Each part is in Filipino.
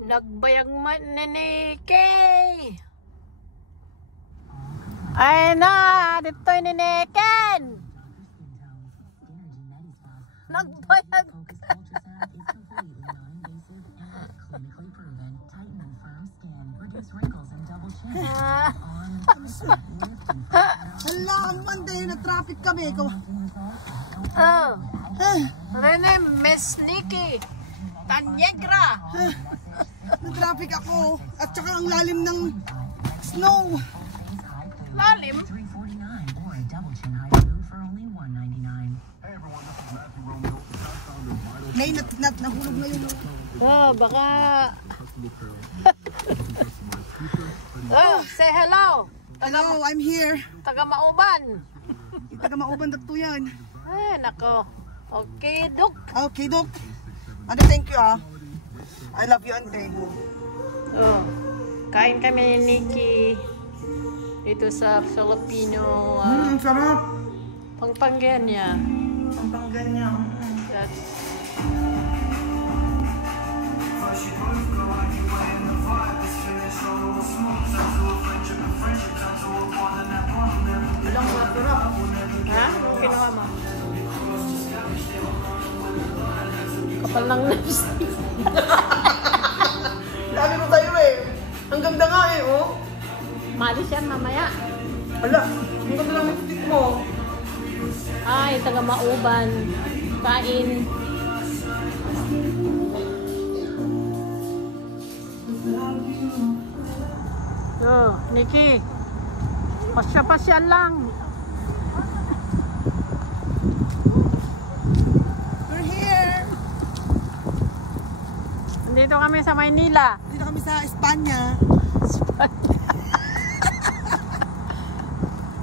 Nagbayag man ni Kay. Ay na, dito'y ni Ken. Nagbayag. Hala, ang Monday na traffic kami. Oh. Rene, Miss Nikki. Tanyegra. Na-traffic ako. At saka ang lalim ng snow. Lalim? Nay, nahulog na yung... Oh, baka... Oh, say hello. Hello, I'm here. Taga Mauban. Taga Mauban to yan. Ay, nako. Okay, Dok. Okay, Dok. Ano, thank you ah. I love you, Ante. Oh, kain kami ni Nikki dito sa Filipino sarap. Pampanga. Pampanga. That's Alam mo, sarap. ha? Anong kinuha mo? Kapal ng lips. Sabi ko sa'yo eh. Ang ganda nga eh, oh. Malis yan mamaya. Ala, ang ganda ng lipstick mo. Ay, taga Mauban. Kain. Oh, Nikki. Pasya-pasya lang. We're here. Nandito kami sa Maynila. Dito kami sa Espanya.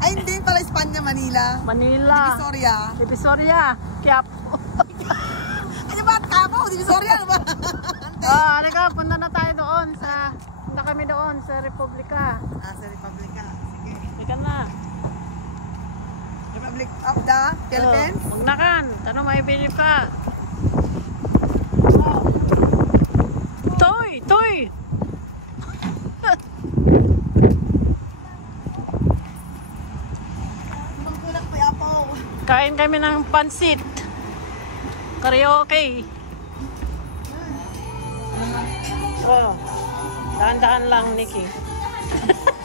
Ay, hindi pala Espanya, Manila. Manila. Divisoria. Divisoria. Quiapo. Ano ba? Quiapo? Divisoria? Ano ba? Halika, punta na tayo doon sa... Punta kami doon sa Republika. Sa Republika. Sige. Halika na. Republic of the Philippines? Magnakan. Tanong may bili pa. Toy! Toy! Magkulak po yung apo. Kain kami ng pansit. Karaoke. Oh. Dahan-dahan lang, Nikki.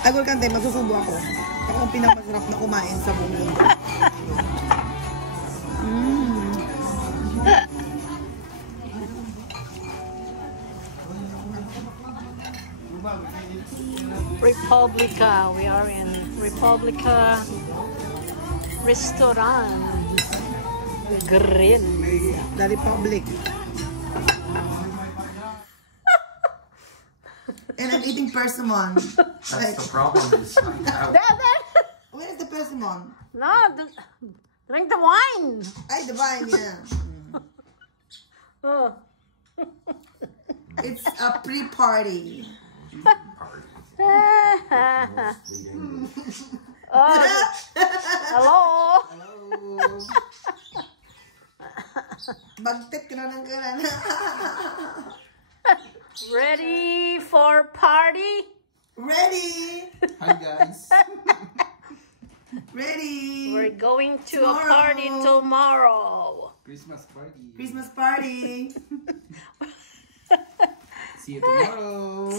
Agol kante, magsusubo ako. Ako ang pinakamasarap na kumain sa buong mundo. Republika. We are in Republika Restaurant. Grill. The Republic. And I'm eating persimmon. That's the problem. Is Where is the persimmon? No, drink the wine. Ay, the vine, yeah. Oh. It's a pre-party. Oh. Hello. Bagtit ka na ng kanan. Ready for party? Ready? Hi guys. Ready? We're going to Tomorrow. a party tomorrow. Christmas party. Christmas party. See you tomorrow.